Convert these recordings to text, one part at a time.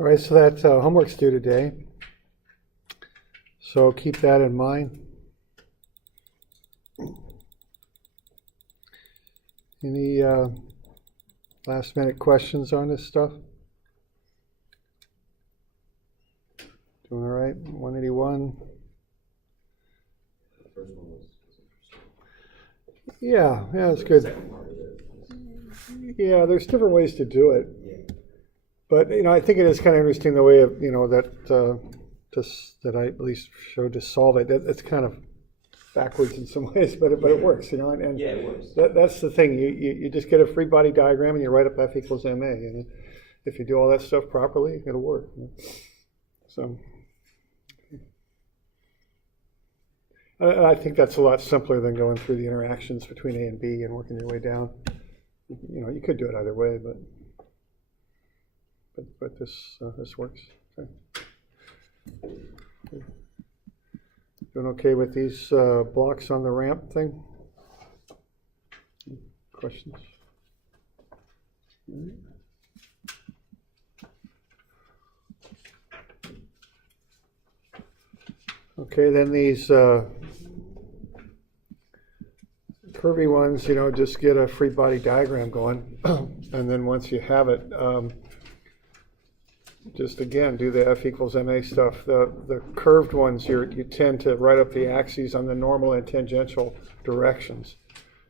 All right, so that homework's due today. So keep that in mind. Any last minute questions on this stuff? Doing all right? 181. The first one was Yeah, it's good. Yeah, there's different ways to do it. yeah. But, I think it is kind of interesting the way of, that I at least showed to solve it. It's kind of backwards in some ways, but it works, and Yeah, it works. that's the thing. You just get a free body diagram and you write up F equals MA. And if you do all that stuff properly, it'll work. So I think that's a lot simpler than going through the interactions between A and B and working your way down. You could do it either way, but this works. Okay. Doing okay with these blocks on the ramp thing? Questions? All right. Okay, then these curvy ones, just get a free body diagram going. And then once you have it, just again, do the F equals MA stuff. The curved ones, you tend to write up the axes on the normal and tangential directions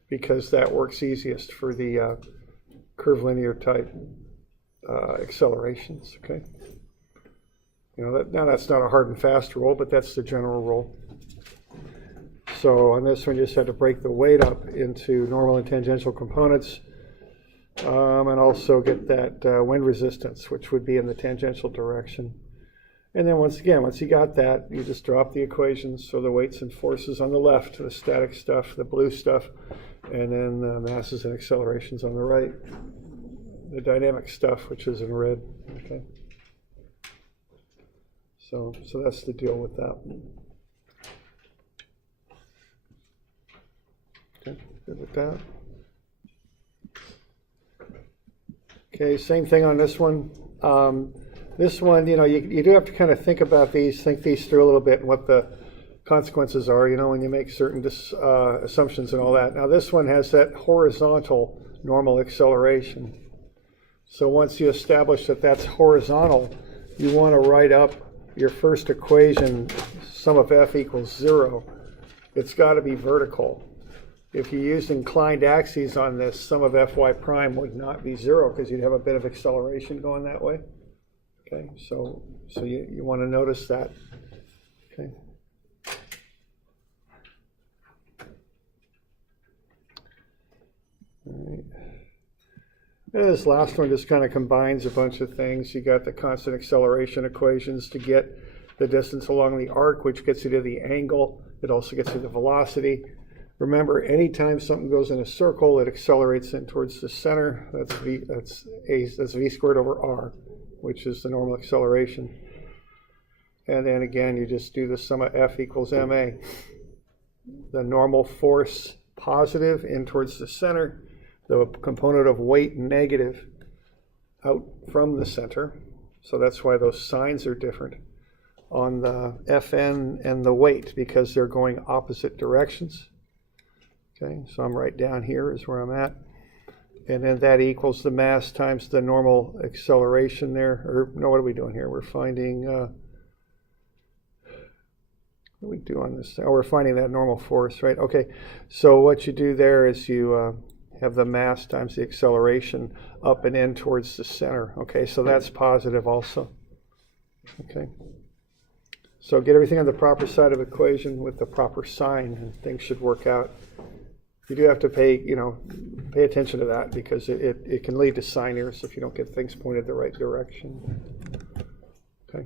because that works easiest for the curvilinear type accelerations, okay? Now that's not a hard and fast rule, but that's the general rule. So on this one, you just have to break the weight up into normal and tangential components, and also get that wind resistance, which would be in the tangential direction. And then once you got that, you just drop the equations. So the weights and forces on the left, the static stuff, the blue stuff, and then the masses and accelerations on the right, the dynamic stuff, which is in red. Okay. So that's the deal with that. Okay, good with that. Okay, same thing on this one. This one, you do have to kind of think these through a little bit and what the consequences are, when you make certain assumptions and all that. Now this one has that horizontal normal acceleration. So once you establish that that's horizontal, you want to write up your first equation, sum of F equals 0. It's got to be vertical. If you used inclined axes on this, sum of Fy prime would not be 0 because you'd have a bit of acceleration going that way. Okay, so you want to notice that. Okay. All right. And this last one just kind of combines a bunch of things. You got the constant acceleration equations to get the distance along the arc, which gets you to the angle. It also gets you the velocity. Remember, anytime something goes in a circle, it accelerates in towards the center. That's v squared over r, which is the normal acceleration. And then again, you just do the sum of F equals ma. The normal force positive in towards the center, the component of weight negative out from the center. So that's why those signs are different on the Fn and the weight, because they're going opposite directions. Okay, so I'm right down here is where I'm at. And then that equals the mass times the normal acceleration there. Or no, what are we doing here? We're finding, what do we do on this? Oh, we're finding that normal force, right? Okay, so what you do there is you have the mass times the acceleration up and in towards the center. Okay, so that's positive also. Okay. So get everything on the proper side of the equation with the proper sign, and things should work out. You do have to pay attention to that, because it can lead to sign errors if you don't get things pointed the right direction. Okay.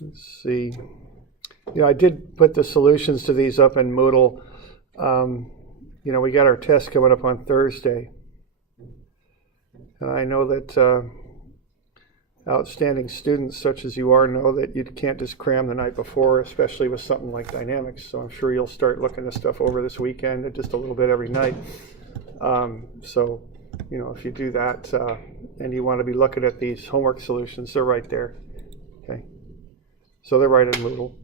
Let's see. I did put the solutions to these up in Moodle. We got our test coming up on Thursday. And I know that outstanding students such as you are know that you can't just cram the night before, especially with something like dynamics. So I'm sure you'll start looking this stuff over this weekend, just a little bit every night. So, you know, if you do that and you want to be looking at these homework solutions, they're right there. Okay, so they're right in Moodle.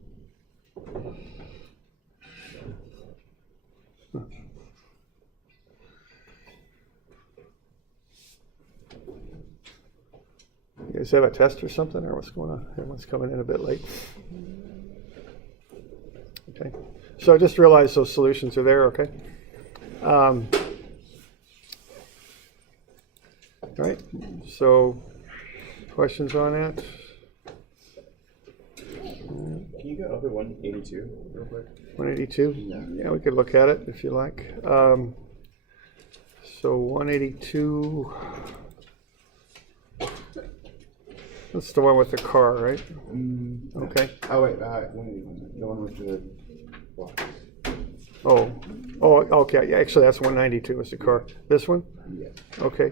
You guys have a test or something, or what's going on? Everyone's coming in a bit late. Okay, so just realize those solutions are there, okay? All right, so questions on that? Can you go over 182 real quick? 182? Yeah, we could look at it if you like. So 182, that's the one with the car, right? Okay. Oh, wait, 181. The one with the blocks. Oh, okay. Yeah, actually, that's 192 is the car. This one? Yeah. Okay.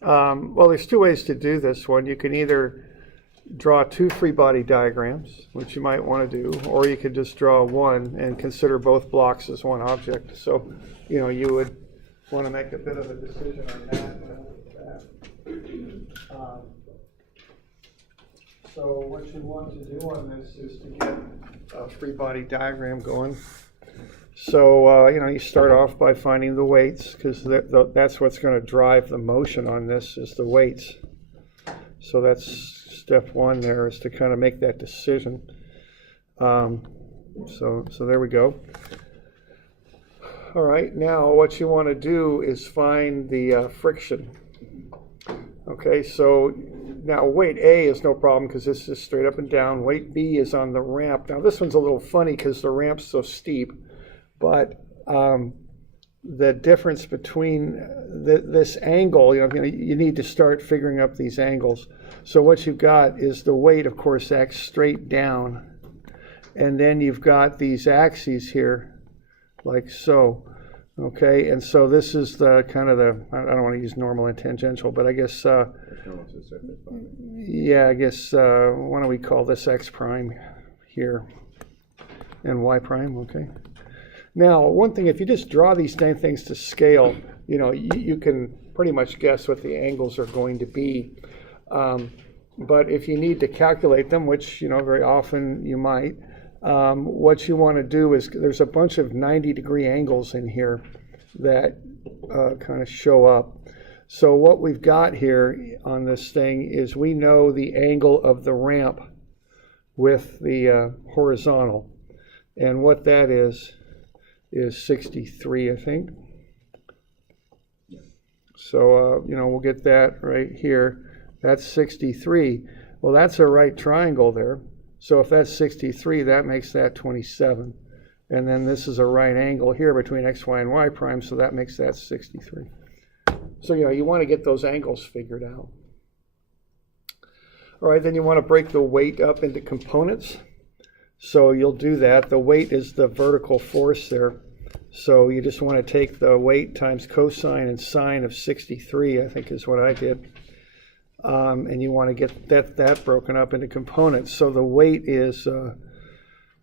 Well, there's two ways to do this one. You can either draw two free body diagrams, which you might want to do, or you could just draw one and consider both blocks as one object. So, you know, you would want to make a bit of a decision on that. So what you want to do on this is to get a free body diagram going. So, you know, you start off by finding the weights, because that's what's going to drive the motion on this, is the weights. So that's step one there, is to kind of make that decision. So there we go. All right, now what you want to do is find the friction. Okay, so now weight A is no problem because this is straight up and down. Weight B is on the ramp. Now this one's a little funny because the ramp's so steep, but the difference between this angle, you know, you need to start figuring up these angles. So what you've got is the weight, of course, acts straight down, and then you've got these axes here, like so. Okay, and so this is the kind of the, I don't want to use normal and tangential, but I guess, yeah, I guess, why don't we call this x prime here and y prime, okay? Now, one thing, if you just draw these things to scale, you know, you can pretty much guess what the angles are going to be. But if you need to calculate them, which, you know, very often you might, what you want to do is, there's a bunch of 90-degree angles in here that kind of show up. So what we've got here on this thing is we know the angle of the ramp with the horizontal. And what that is 63, I think. So, you know, we'll get that right here. That's 63. Well, that's a right triangle there. So if that's 63, that makes that 27. And then this is a right angle here between x, y, and y prime, so that makes that 63. So, you know, you want to get those angles figured out. All right, then you want to break the weight up into components. So you'll do that. The weight is the vertical force there. So you just want to take the weight times cosine and sine of 63, I think is what I did. And you want to get that broken up into components. So the weight is,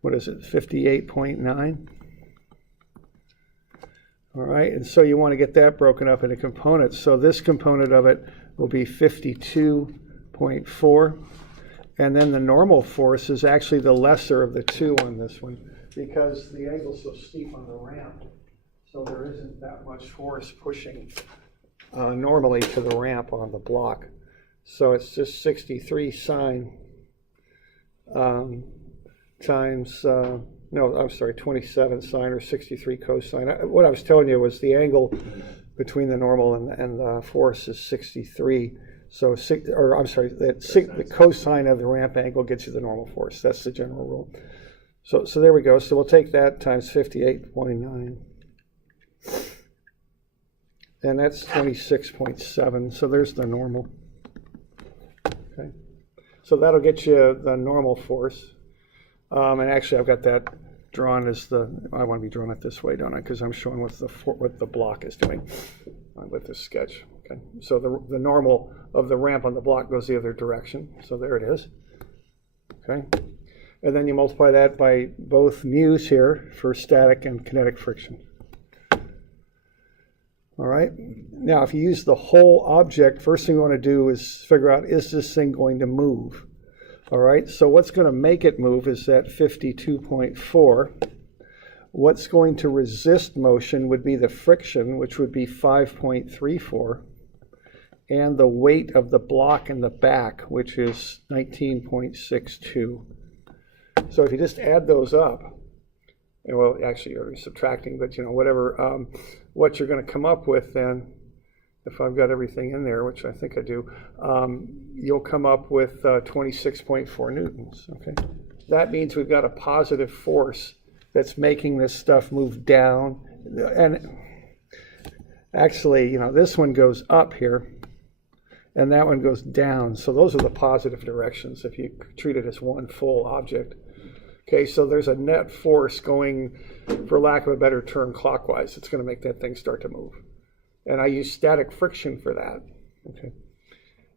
what is it, 58.9? All right, and so you want to get that broken up into components. So this component of it will be 52.4. And then the normal force is actually the lesser of the two on this one, because the angle's so steep on the ramp. So there isn't that much force pushing normally to the ramp on the block. So it's just 63 sine times, 27 sine, or 63 cosine. What I was telling you was the angle between the normal and the force is 63. So, the cosine of the ramp angle gets you the normal force. That's the general rule. So there we go. So we'll take that times 58.9. And that's 26.7. So there's the normal. Okay. So that'll get you the normal force. And actually, I've got that drawn as I want to be drawn it this way, don't I? Because I'm showing what the block is doing with this sketch. Okay. So the normal of the ramp on the block goes the other direction. So there it is. Okay. And then you multiply that by both mu's here for static and kinetic friction. All right. right? Now, if you use the whole object, first thing we want to do is figure out, is this thing going to move? All right, so what's going to make it move is that 52.4. What's going to resist motion would be the friction, which would be 5.34, and the weight of the block in the back, which is 19.62. So if you just add those up, and well, actually you're subtracting, but whatever, what you're going to come up with then, if I've got everything in there, which I think I do, you'll come up with 26.4 newtons, okay? That means we've got a positive force that's making this stuff move down. And actually, this one goes up here, and that one goes down. So those are the positive directions if you treat it as one full object. Okay, so there's a net force going, for lack of a better term, clockwise. It's going to make that thing start to move. And I use static friction for that. Okay.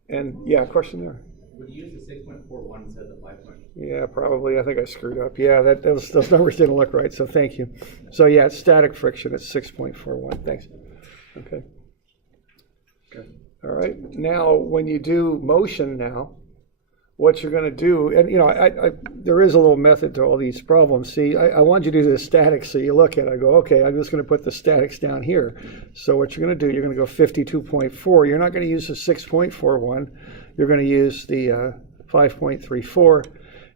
And yeah, question there. Would you use the 6.41 instead of the 5. Yeah, probably. I think I screwed up. Yeah, those numbers didn't look right, so thank you. So yeah, it's static friction. It's 6.41. Thanks. Okay. All right. Now, when you do motion now, what you're going to do, and there is a little method to all these problems. See, I want you to do the statics, so you look at it, I go, okay, I'm just going to put the statics down here. So what you're going to do, you're going to go 52.4. You're not going to use the 6.41. You're going to use the 5.34,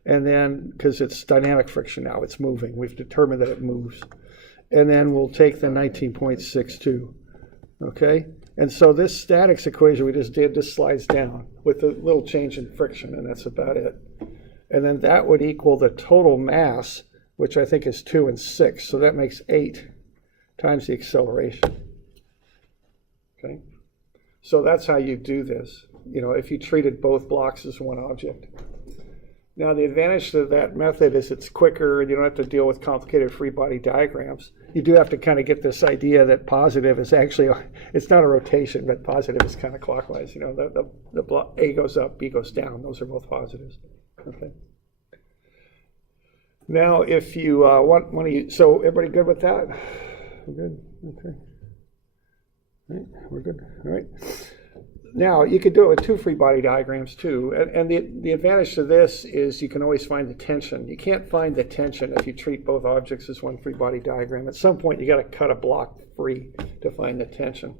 and then, because it's dynamic friction now, it's moving. We've determined that it moves. And then we'll take the 19.62, okay? And so this statics equation we just did just slides down with a little change in friction, and that's about it. And then that would equal the total mass, which I think is 2 and 6. So that makes 8 times the acceleration. Okay? So that's how you do this, if you treated both blocks as one object. Now, the advantage to that method is it's quicker and you don't have to deal with complicated free body diagrams. You do have to kind of get this idea that positive is actually, it's not a rotation, but positive is kind of clockwise. The block A goes up, B goes down. Those are both positives. Okay. Now, if you want to, so everybody good with that? We're good? Okay. All right, we're good. All right. Now, you could do it with 2 free body diagrams too. And the advantage to this is you can always find the tension. You can't find the tension if you treat both objects as one free body diagram. At some point, you got to cut a block free to find the tension.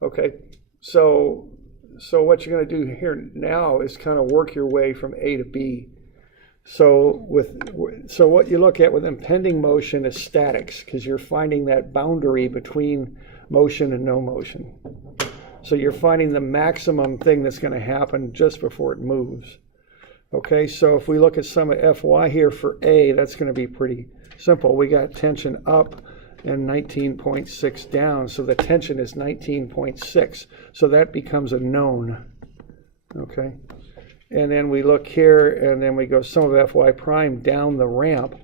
Okay, so what you're going to do here now is kind of work your way from A to B. So what you look at with impending motion is statics, because you're finding that boundary between motion and no motion. So you're finding the maximum thing that's going to happen just before it moves. Okay, so if we look at some of Fy here for A, that's going to be pretty simple. We got tension up and 19.6 down, so the tension is 19.6. So that becomes a known. Okay, and then we look here, and then we go some of Fy prime down the ramp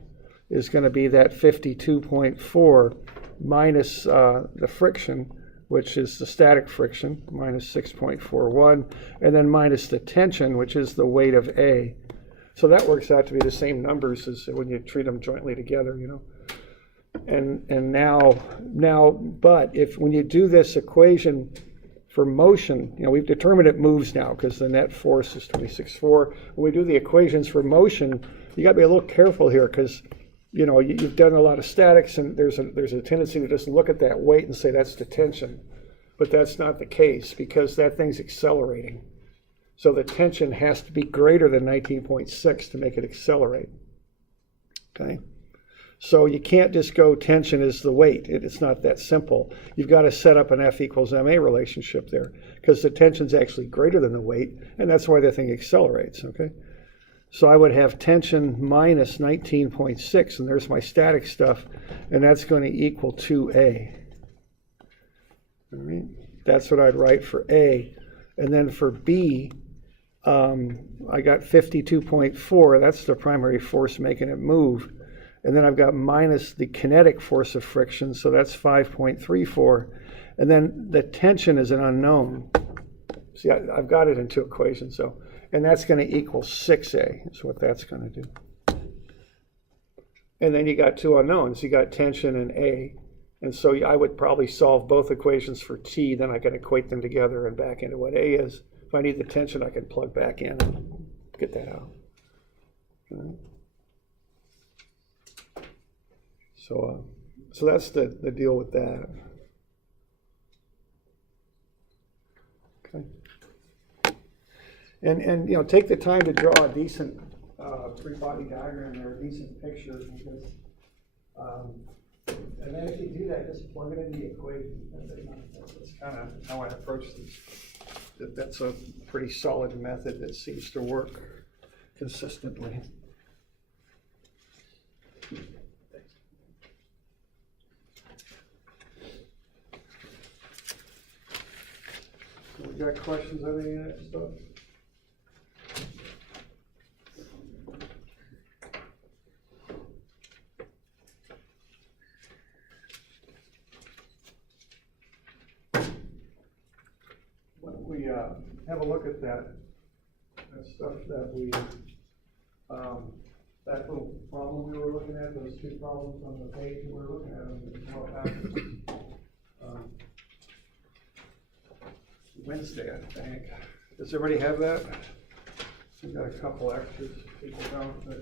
is going to be that 52.4 minus the friction, which is the static friction, minus 6.41, and then minus the tension, which is the weight of A. So that works out to be the same numbers as when you treat them jointly together, And now, but when you do this equation for motion, we've determined it moves now because the net force is 26.4. When we do the equations for motion, you got to be a little careful here because you've done a lot of statics, and there's a tendency to just look at that weight and say that's the tension. But that's not the case because that thing's accelerating. So the tension has to be greater than 19.6 to make it accelerate. Okay? So you can't just go tension is the weight. It's not that simple. You've got to set up an F equals ma relationship there because the tension's actually greater than the weight, and that's why the thing accelerates. Okay? So I would have tension minus 19.6, and there's my static stuff, and that's going to equal 2A. All right? That's what I'd write for A. And then for B, I got 52.4. That's the primary force making it move. And then I've got minus the kinetic force of friction, so that's 5.34. And then the tension is an unknown. See, I've got it in 2 equations, so. And that's going to equal 6A is what that's going to do. And then you got 2 unknowns. You got tension and A. And so I would probably solve both equations for t, then I can equate them together and back into what a is. If I need the tension, I can plug back in and get that out. All right. So that's the deal with that. Okay. And you know, take the time to draw a decent free body diagram or a decent picture, because and then if you do that, just plug it into the equation. That's kind of how I approach this. That's a pretty solid method that seems to work consistently. We got questions on any of that stuff? Why don't we have a look at that stuff that we, that little problem we were looking at, those two problems on the page we were looking at them a while back. Wednesday, I think. Does everybody have that? We've got a couple extras. People don't, but.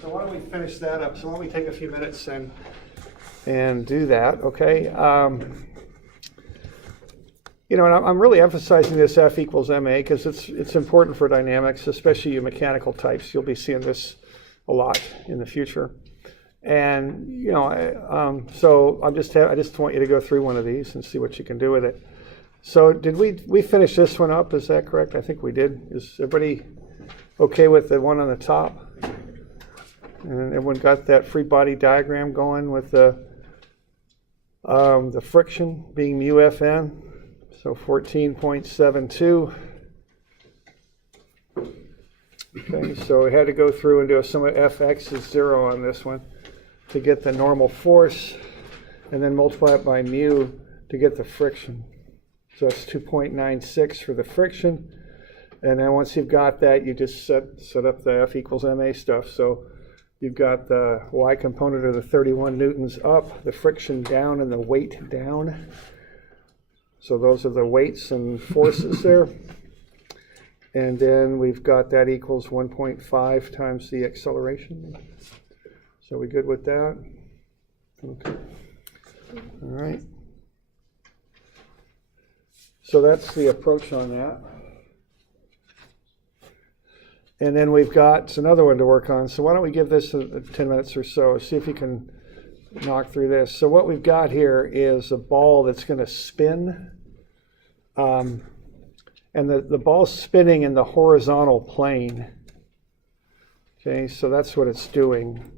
So why don't we finish that up? So why don't we take a few minutes and do that, okay? You know, and I'm really emphasizing this F equals MA because it's important for dynamics, especially you mechanical types. You'll be seeing this a lot in the future. And, you know, so I just want you to go through one of these and see what you can do with it. So did we finish this one up? Is that correct? I think we did. Is everybody okay with the one on the top? And everyone got that free body diagram going with the friction being mu Fn? So 14.72. Okay, so we had to go through and do a sum of Fx is 0 on this one to get the normal force, and then multiply it by mu to get the friction. So that's 2.96 for the friction. And then once you've got that, you just set up the F equals MA stuff. So you've got the Y component of the 31 newtons up, the friction down, and the weight down. So those are the weights and forces there. And then we've got that equals 1.5 times the acceleration. So we good with that? Okay. All right. So that's the approach on that. And then we've got another one to work on. So why don't we give this 10 minutes or so, see if you can knock through this. So what we've got here is a ball that's going to spin. And the ball's spinning in the horizontal plane. Okay, so that's what it's doing.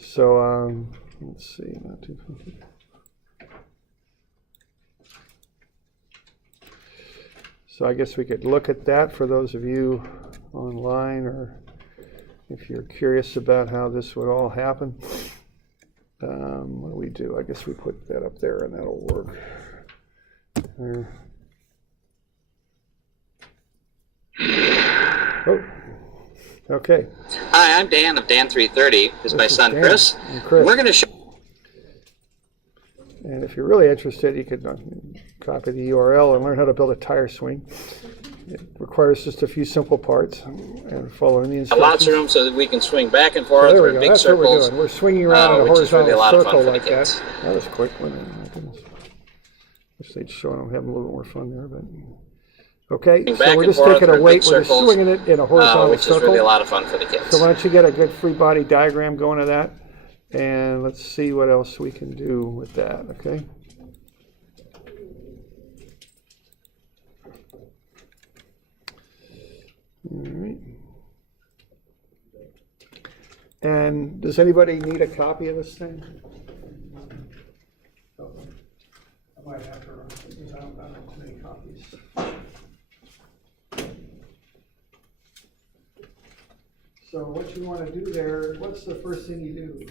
So let's see. Not too funky. So I guess we could look at that for those of you online, or if you're curious about how this would all happen. What do we do? I guess we put that up there and that'll work. Oh, okay. Hi, I'm Dan of Dan 330. This is my son Dan. Chris. And Chris. We're going to show. And if you're really interested, you could copy the URL and learn how to build a tire swing. It requires just a few simple parts and following the instructions. Lots of room so that we can swing back and forth. So there we in go. big That's circles. what we're doing. We're swinging around in a which is really horizontal a lot of fun circle for the like that. kids. That was quick. My goodness. Wish they'd show them having a little bit more fun there, but. Okay, Back so we're and just forth taking a in weight, big we're just circles, swinging it in a horizontal which circle. is really a lot of fun for the kids. So why don't you get a good free body diagram going to that, and let's see what else we can do with that, okay? All right. And does anybody need a copy of this thing? Oh, I might have to run because I don't have too many copies. So what you want to do there, what's the first thing you do?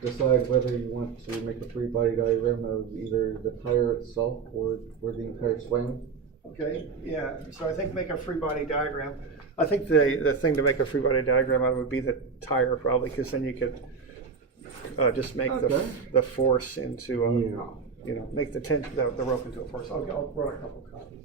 decide whether you want to make a free body diagram of either the tire itself or the entire swing. Okay, yeah, so I think make a free body diagram. I think the thing to make a free body diagram out of would be the tire probably, because then you could just make Okay. the force into, Yeah. you know, make the rope into a force. I'll run a couple copies.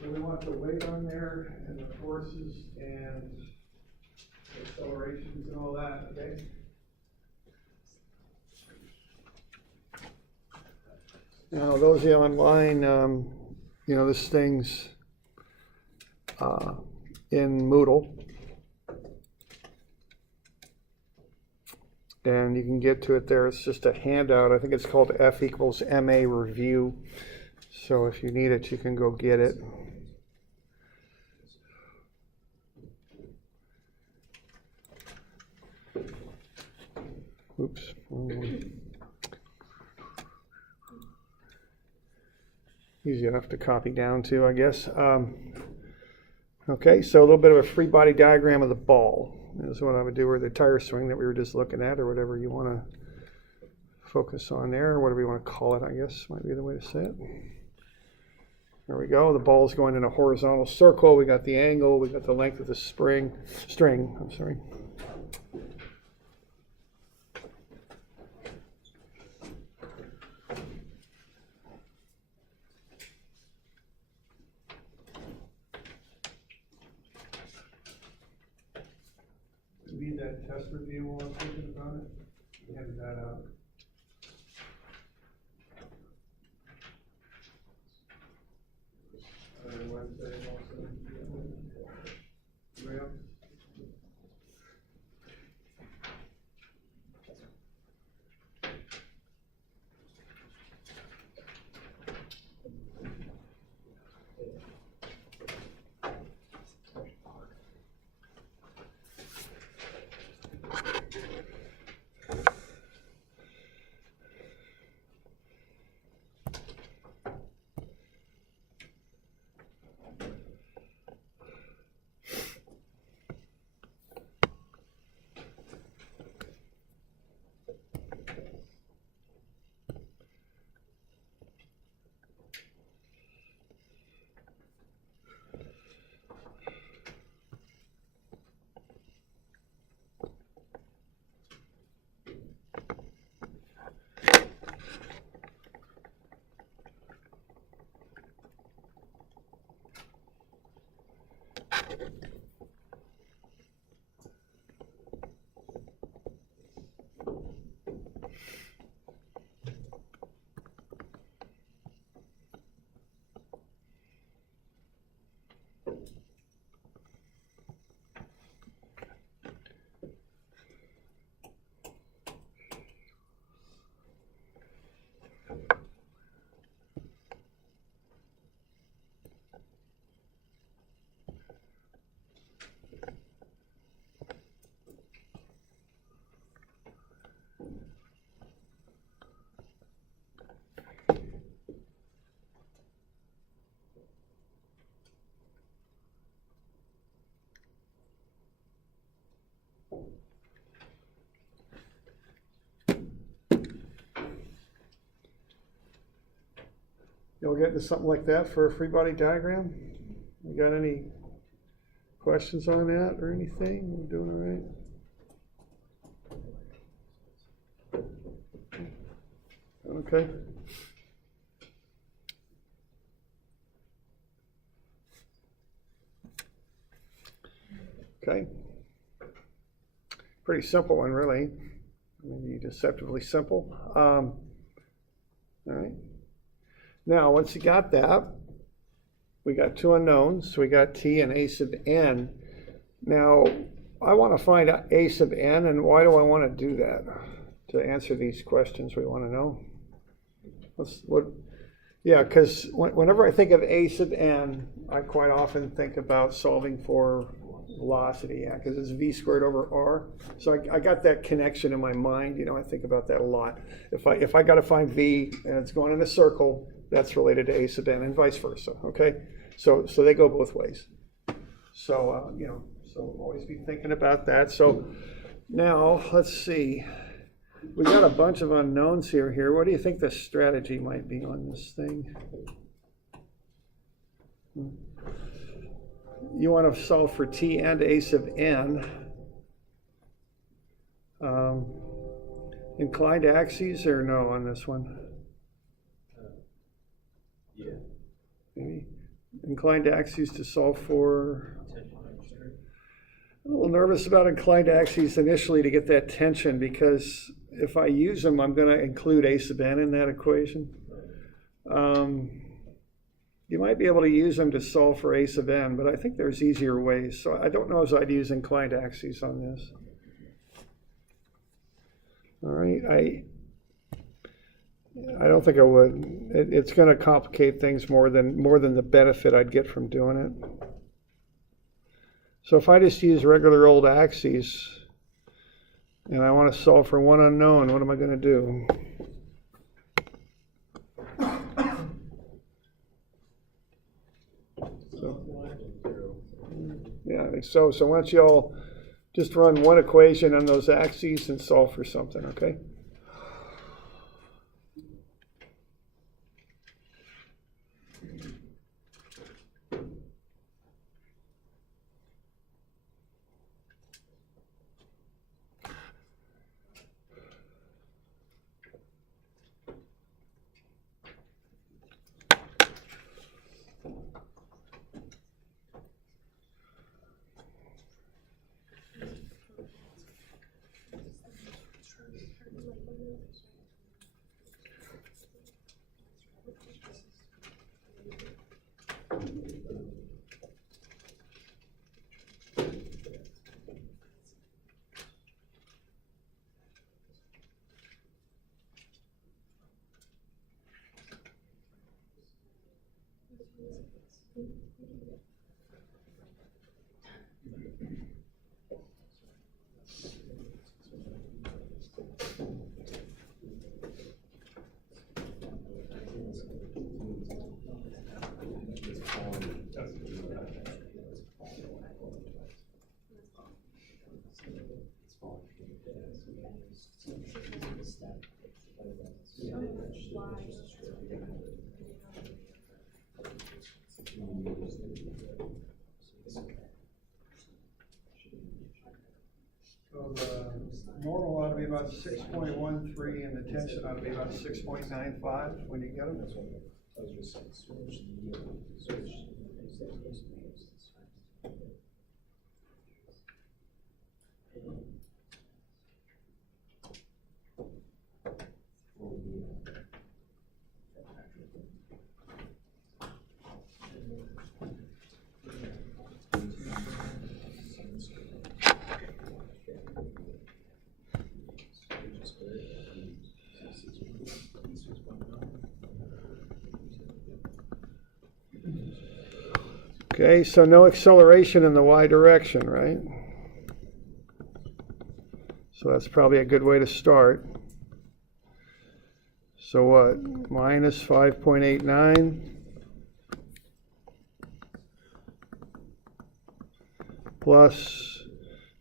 So we want the weight on there and the forces and accelerations and all that, okay? Now, those of you online, you know, this thing's in Moodle. And you can get to it there. It's just a handout. I think it's called F equals MA review. So if you need it, you can go get it. Oops. Easy enough to copy down to, I guess. Okay, so a little bit of a free body diagram of the ball. This is what I would do, or the tire swing that we were just looking at, or whatever you want to focus on there, or whatever you want to call it, I guess might be the way to say it. There we go. The ball's going in a horizontal circle. We got the angle. We got the length of the string. I'm sorry. Read that test review while I'm thinking about it. Handed that out. Wednesday also. Yeah. You'll get into something like that for a free body diagram? You got any questions on that or anything? We're doing all right? Okay. Okay. Pretty simple one, really. Maybe deceptively simple. All right. Now, once you got that, we got two unknowns. So we got t and a sub n. Now, I want to find out a sub n, and why do I want to do that? To answer these questions we want to know. Yeah, because whenever I think of a sub n, I quite often think about solving for velocity, yeah, because it's v squared over r. So I got that connection in my mind. You know, I think about that a lot. If I got to find v and it's going in a circle, that's related to a sub n, and vice versa. Okay, so they go both ways. So you know, so always be thinking about that. So now let's see. We got a bunch of unknowns here. What do you think the strategy might be on this thing? You want to solve for t and a sub n. Inclined axes or no on this one? Yeah. Maybe. Inclined axes to solve for. I'm a little nervous about inclined axes initially to get that tension, because if I use them, I'm going to include a sub n in that equation. You might be able to use them to solve for a sub n, but I think there's easier ways. So I don't know if I'd use inclined axes on this. All right, I don't think I would. It's going to complicate things more than the benefit I'd get from doing it. So if I just use regular old axes and I want to solve for one unknown, what am I going to do? Yeah, I think so. So why don't you all just run one equation on those axes and solve for something, okay? So the normal ought to be about 6.13 and the tension ought to be about 6.95 when you get them. Okay, so no acceleration in the y direction, right? So that's probably a good way to start. So what? Minus 5.89 plus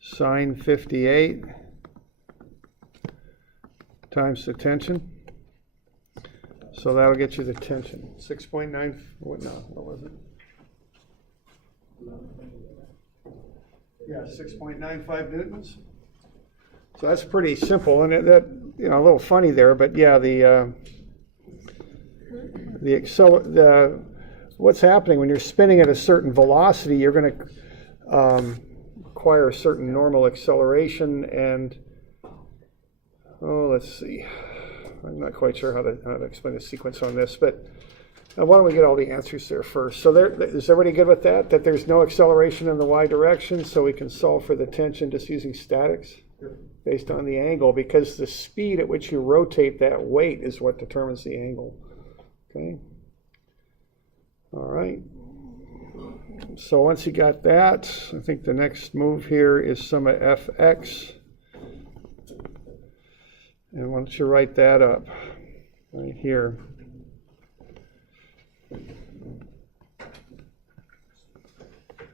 sine 58 times the tension. So that'll get you the tension. 6.9, what, no, what was it? Yeah, 6.95 newtons. So that's pretty simple, and that, you know, a little funny there, but yeah, what's happening when you're spinning at a certain velocity, you're going to require a certain normal acceleration, and let's see, I'm not quite sure how to explain the sequence on this, but why don't we get all the answers there first? So is everybody good with that? That there's no acceleration in the y direction, so we can solve for the tension just using statics based on the angle, because the speed at which you rotate that weight is what determines the angle. Okay. All right. So once you got that, I think the next move here is sum of fx. And why don't you write that up right here.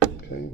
Okay.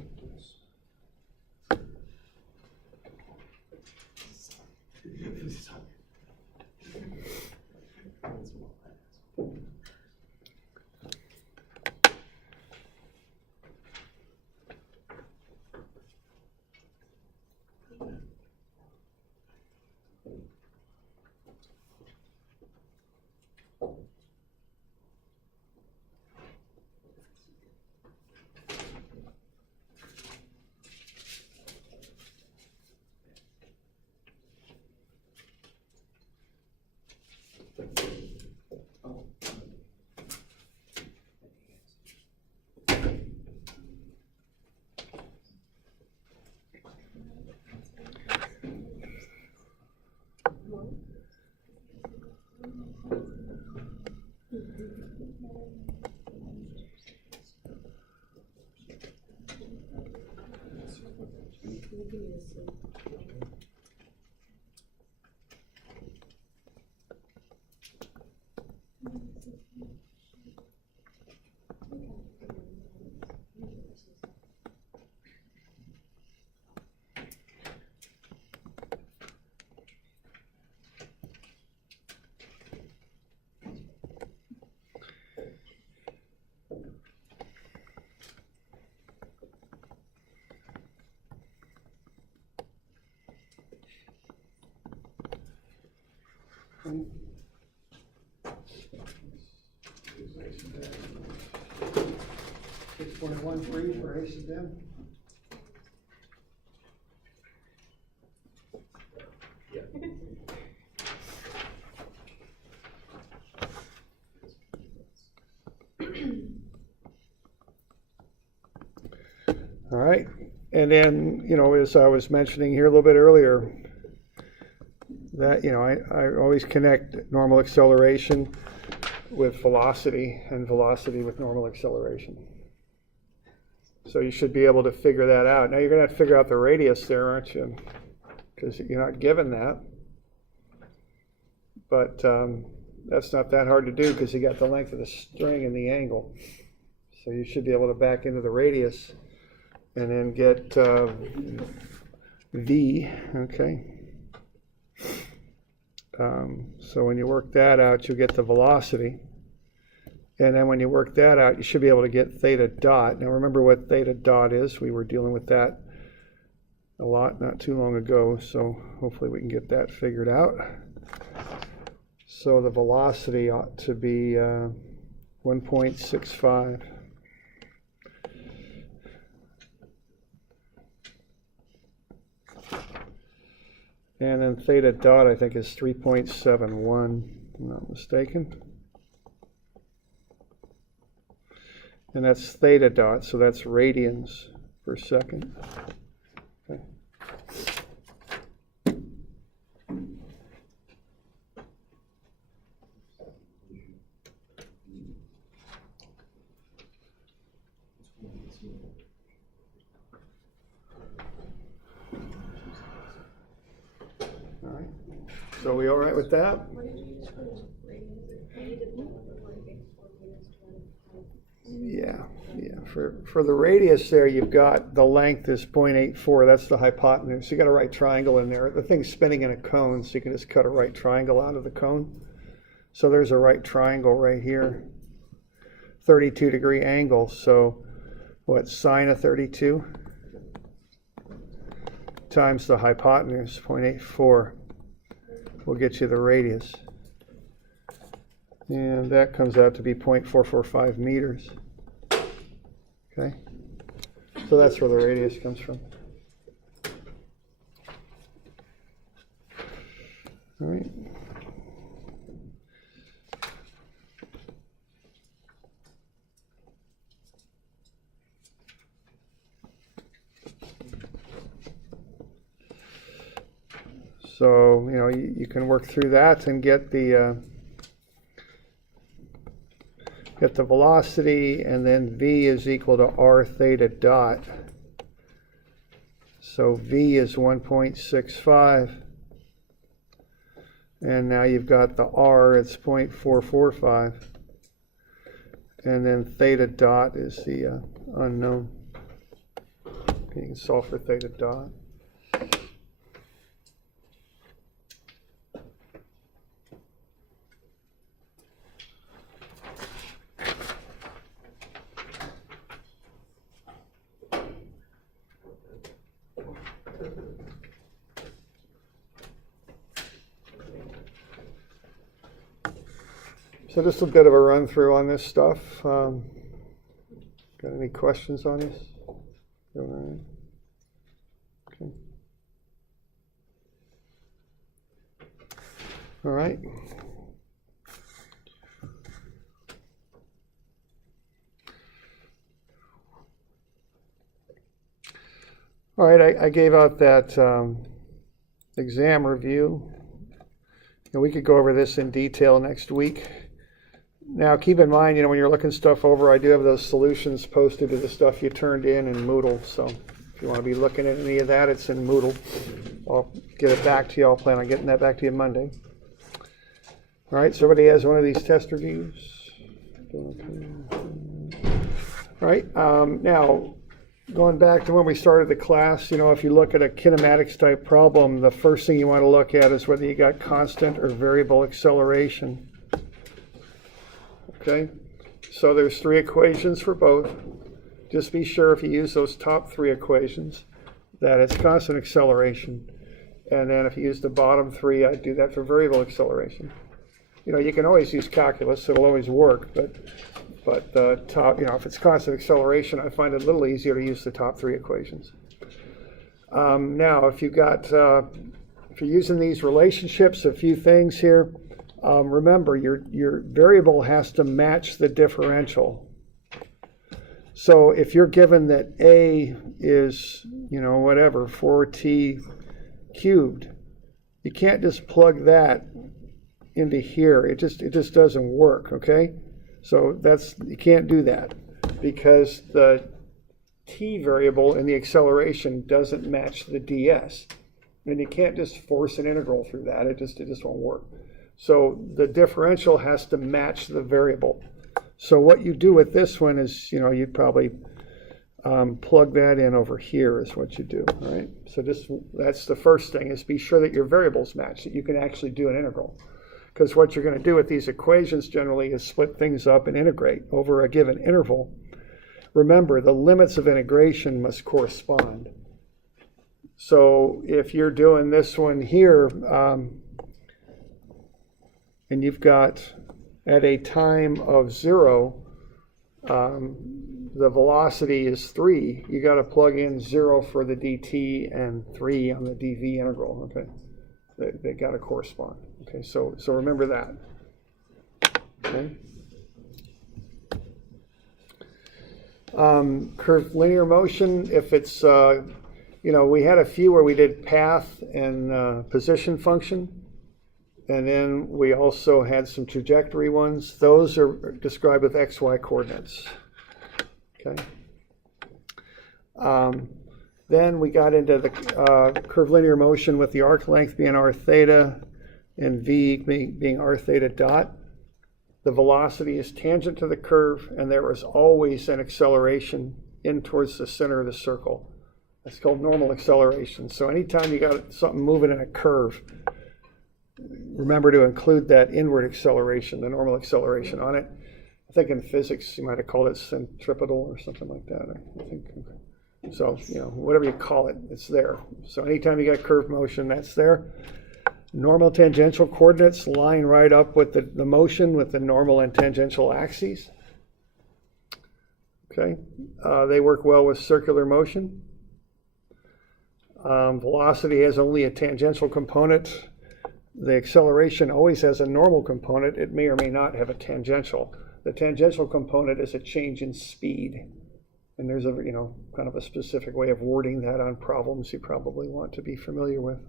$6.13 for A sub n. All right, and then, you know, as I was mentioning here a little bit earlier, that, you know, I always connect normal acceleration with velocity and velocity with normal acceleration. So you should be able to figure that out. Now you're going to have to figure out the radius there, aren't you? Because you're not given that. But that's not that hard to do because you got the length of the string and the angle. So you should be able to back into the radius and then get V, okay? So when you work that out, you'll get the velocity. And then when you work that out, you should be able to get theta dot. Now remember what theta dot is. We were dealing with that a lot not too long ago, so hopefully we can get that figured out. So the velocity ought to be 1.65. And then theta dot, I think, is 3.71, if I'm not mistaken. And that's theta dot, so that's radians per second. Okay. All right. So we all right with that? What did you use for the radius? I needed one of the big 4 meters to Yeah. For the radius there, you've got the length is 0.84. That's the hypotenuse. You got a right triangle in there. The thing's spinning in a cone, so you can just cut a right triangle out of the cone. So there's a right triangle right here. 32-degree angle. So what, sine of 32 times the hypotenuse, 0.84, will get you the radius. And that comes out to be 0.445 meters. Okay, so that's where the radius comes from. All right. So, you know, you can work through that and get the velocity, and then v is equal to r theta dot. So v is 1.65. And now you've got the r, it's 0.445. And then theta dot is the unknown. You can solve for theta dot. So just a bit of a run through on this stuff. Got any questions on this? Okay. All right. All right, I gave out that exam review. And we could go over this in detail next week. Now, keep in mind, you know, when you're looking stuff over, I do have those solutions posted to the stuff you turned in Moodle. So if you want to be looking at any of that, it's in Moodle. I'll get it back to you. I'll plan on getting that back to you Monday. All right, so everybody has one of these test reviews. All right, now, going back to when we started the class, you know, if you look at a kinematics type problem, the first thing you want to look at is whether you got constant or variable acceleration. Okay, so there's 3 equations for both. Just be sure if you use those top 3 equations that it's constant acceleration. And then if you use the bottom 3, I'd do that for variable acceleration. You know, you can always use calculus, it'll always work, but the top, you know, if it's constant acceleration, I find it a little easier to use the top 3 equations. Now, if you've got, if you're using these relationships, a few things here. Remember, your variable has to match the differential. So if you're given that a is, you know, whatever, 4t cubed, you can't just plug that into here. It just doesn't work, okay? So you can't do that because the t variable in the acceleration doesn't match the ds. And you can't just force an integral through that. It just won't work. So the differential has to match the variable. So what you do with this one is, you know, you'd probably plug that in over here is what you do, all right? So that's the first thing, is be sure that your variables match, that you can actually do an integral. Because what you're going to do with these equations generally is split things up and integrate over a given interval. Remember, the limits of integration must correspond. So if you're doing this one here, and you've got at a time of 0, the velocity is 3, you got to plug in 0 for the dt and 3 on the dv integral, okay? They got to correspond, okay? So remember that, okay? Curved linear motion, if it's, you know, we had a few where we did path and position function. And then we also had some trajectory ones. Those are described with XY coordinates. Okay. Then we got into the curvilinear motion with the arc length being r theta and v being r theta dot. The velocity is tangent to the curve, and there is always an acceleration in towards the center of the circle. That's called normal acceleration. So anytime you got something moving in a curve, remember to include that inward acceleration, the normal acceleration on it. I think in physics you might have called it centripetal or something like that. I think. So, whatever you call it, it's there. So anytime you got curved motion, that's there. Normal tangential coordinates line right up with the motion with the normal and tangential axes. Okay, they work well with circular motion. Velocity has only a tangential component. The acceleration always has a normal component. It may or may not have a tangential. The tangential component is a change in speed. And there's a, kind of a specific way of wording that on problems you probably want to be familiar with.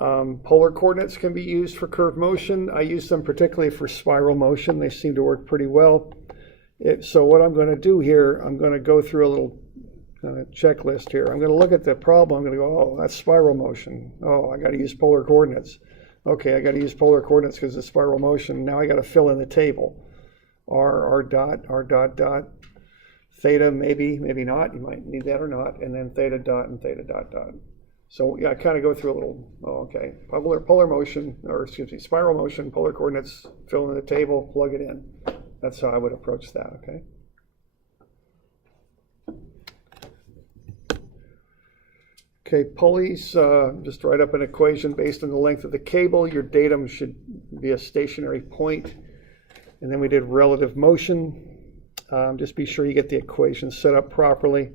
Polar coordinates can be used for curved motion. I use them particularly for spiral motion. They seem to work pretty well. So what I'm going to do here, I'm going to go through a little checklist here. I'm going to look at the problem. I'm going to go, oh, that's spiral motion. Oh, I got to use polar coordinates. Okay, I got to use polar coordinates because it's spiral motion. Now I got to fill in the table. R dot, theta, maybe not. You might need that or not. And then theta dot and theta dot dot. So yeah, I kind of go through a little, okay, polar motion, or excuse me, spiral motion, polar coordinates, fill in the table, plug it in. That's how I would approach that, okay? Okay, pulleys, just write up an equation based on the length of the cable. Your datum should be a stationary point. And then we did relative motion. Just be sure you get the equations set up properly.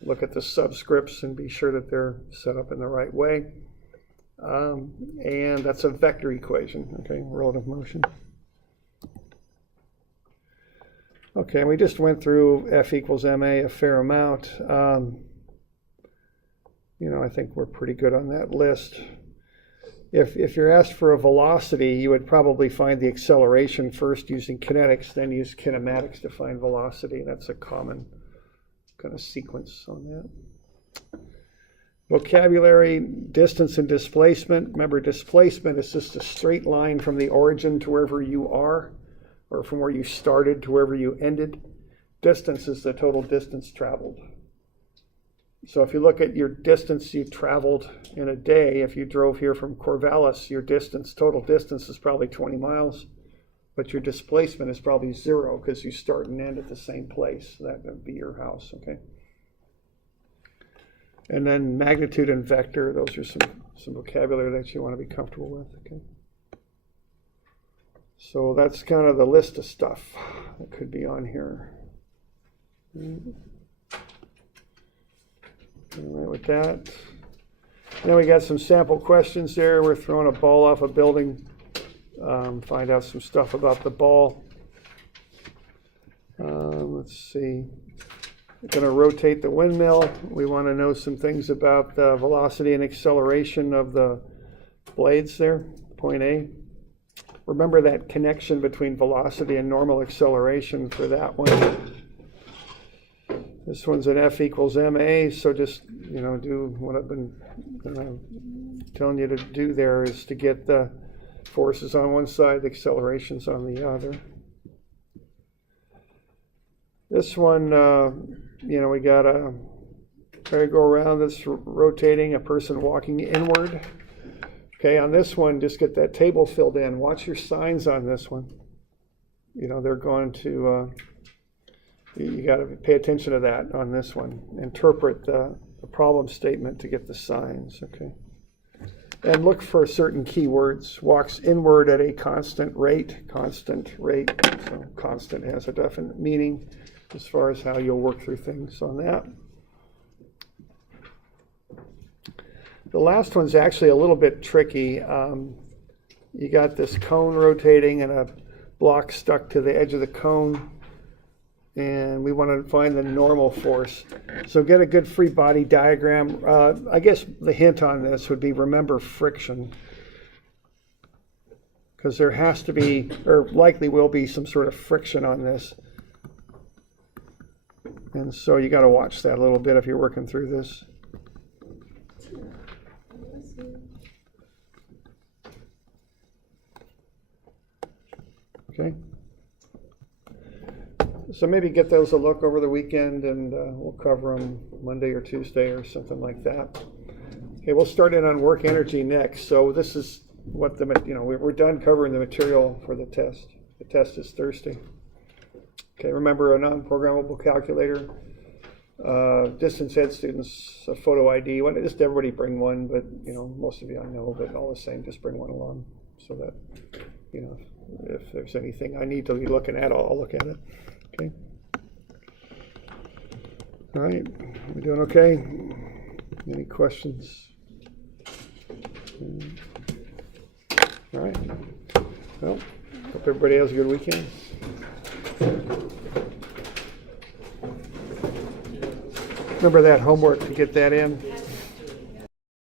Look at the subscripts and be sure that they're set up in the right way. And that's a vector equation, okay, relative motion. Okay, and we just went through F equals ma a fair amount. I think we're pretty good on that list. If you're asked for a velocity, you would probably find the acceleration first using kinetics, then use kinematics to find velocity. That's a common kind of sequence on that. Vocabulary, distance and displacement. Remember, displacement is just a straight line from the origin to wherever you are, or from where you started to wherever you ended. Distance is the total distance traveled. So if you look at your distance you traveled in a day, if you drove here from Corvallis, your total distance is probably 20 miles, but your displacement is probably 0 because you start and end at the same place. That would be your house, okay? And then magnitude and vector, those are some vocabulary that you want to be comfortable with, okay? So that's kind of the list of stuff that could be on here. All right, with that. And then we got some sample questions there. We're throwing a ball off a building. Find out some stuff about the ball. Let's see. We're going to rotate the windmill. We want to know some things about the velocity and acceleration of the blades there, point A. Remember that connection between velocity and normal acceleration for that one. This one's an F equals ma, so just, do what I've been telling you to do there is to get the forces on one side, the accelerations on the other. This one, we got a merry-go-round that's rotating, a person walking inward. Okay, on this one, just get that table filled in. Watch your signs on this one. They're going to... You got to pay attention to that on this one. Interpret the problem statement to get the signs, okay? And look for certain keywords. Walks inward at a constant rate. So constant has a definite meaning as far as how you'll work through things on that. The last one's actually a little bit tricky. You got this cone rotating and a block stuck to the edge of the cone. And we want to find the normal force. So get a good free body diagram. I guess the hint on this would be remember friction. Because there has to be, or likely will be, some sort of friction on this. And so you got to watch that a little bit if you're working through this. Okay. So maybe get those a look over the weekend, and we'll cover them Monday or Tuesday or something like that. Okay, we'll start in on work energy next. So this is what we're done covering the material for the test. The test is Thursday. Okay, remember a non-programmable calculator. Distance ed students, a photo ID. Just everybody bring one, but most of you I know, but all the same, just bring one along so that if there's anything I need to be looking at, I'll look at it. Okay. All right, we doing okay? Any questions? All right. Well, hope everybody has a good weekend. Remember that homework to get that in.